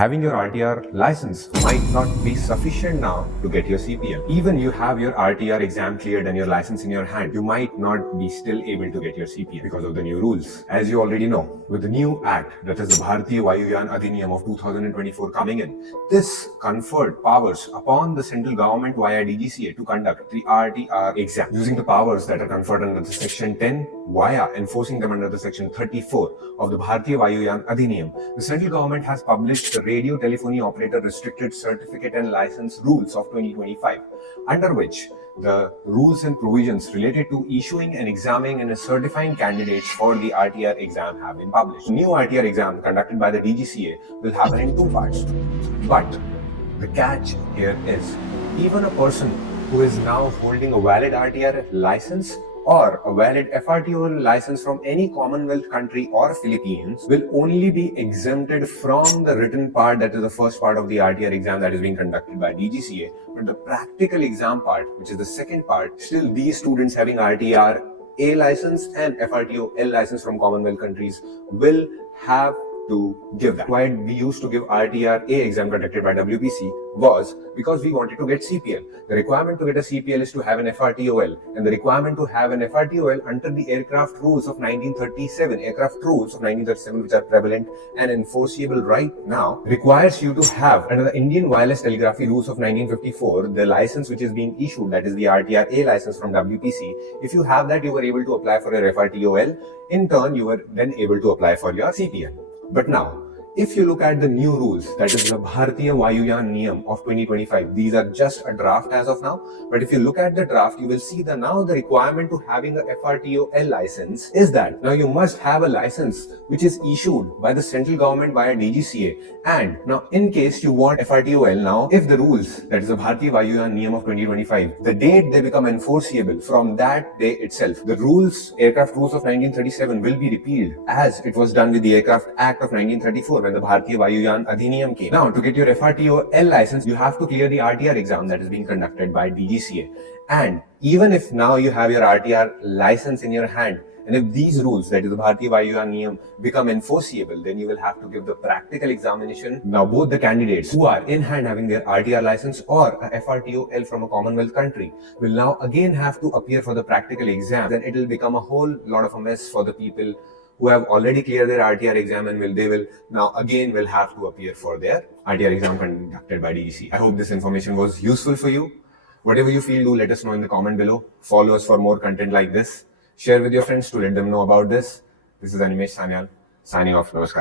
Having your RTR license might not be sufficient now to get your CPL. Even you have your RTR exam cleared and your license in your hand, you might not be still able to get your CPL because of the new rules. As you already know, with the new act, that is the Bharatiya Vayuyan Adhiniyam of 2024 coming in, this conferred powers upon the central government via DGCA to conduct the RTR exam using the powers that are conferred under the section 10 via enforcing them under the section 34 of the Bharatiya Vayuyan Adhiniyam. The central government has published the Radio Telephony Operator Restricted Certificate and License Rules of 2025, under which the rules and provisions related to issuing and examining and certifying candidates for the RTR exam have been published. The new RTR exam conducted by the DGCA will happen in two parts. But the catch here is, even a person who is now holding a valid RTR license or a valid FRTO license from any Commonwealth country or Philippines will only be exempted from the written part, that is the first part of the RTR exam that is being conducted by DGCA. But the practical exam part, which is the second part, still these students having RTR A license and FRTO L license from Commonwealth countries will have to give that. Why we used to give RTR A exam conducted by WPC was because we wanted to get CPL. The requirement to get a CPL is to have an FRTOL, and the requirement to have an FRTOL under the aircraft rules of 1937, which are prevalent and enforceable right now, requires you to have under the Indian Wireless Telegraphy rules of 1954, the license which is being issued, that is the RTR A license from WPC. If you have that, you were able to apply for your FRTOL. In turn, you were then able to apply for your CPL. But now, if you look at the new rules, that is the Bharatiya Vayuyan Niyam of 2025, these are just a draft as of now. But if you look at the draft, you will see that now the requirement to having a FRTOL license is that now you must have a license which is issued by the central government via DGCA. And now, in case you want FRTOL now, if the rules, that is the Bharatiya Vayuyan Niyam of 2025, the date they become enforceable, from that day itself, the rules, aircraft rules of 1937 will be repealed, as it was done with the Aircraft Act of 1934 when the Bharatiya Vayuyan Adhiniyam came. Now, to get your FRTOL license, you have to clear the RTR exam that is being conducted by DGCA. And even if now you have your RTR license in your hand, and if these rules, that is the Bharatiya Vayuyan Niyam, become enforceable, then you will have to give the practical examination. Now, both the candidates who are in hand having their RTR license or a FRTOL from a Commonwealth country will now again have to appear for the practical exam. Then it will become a whole lot of a mess for the people who have already cleared their RTR exam and they will now again will have to appear for their RTR exam conducted by DGC. I hope this information was useful for you. Whatever you feel, do let us know in the comment below. Follow us for more content like this. Share with your friends to let them know about this. This is Animesh Sanyal signing off. Namaskar.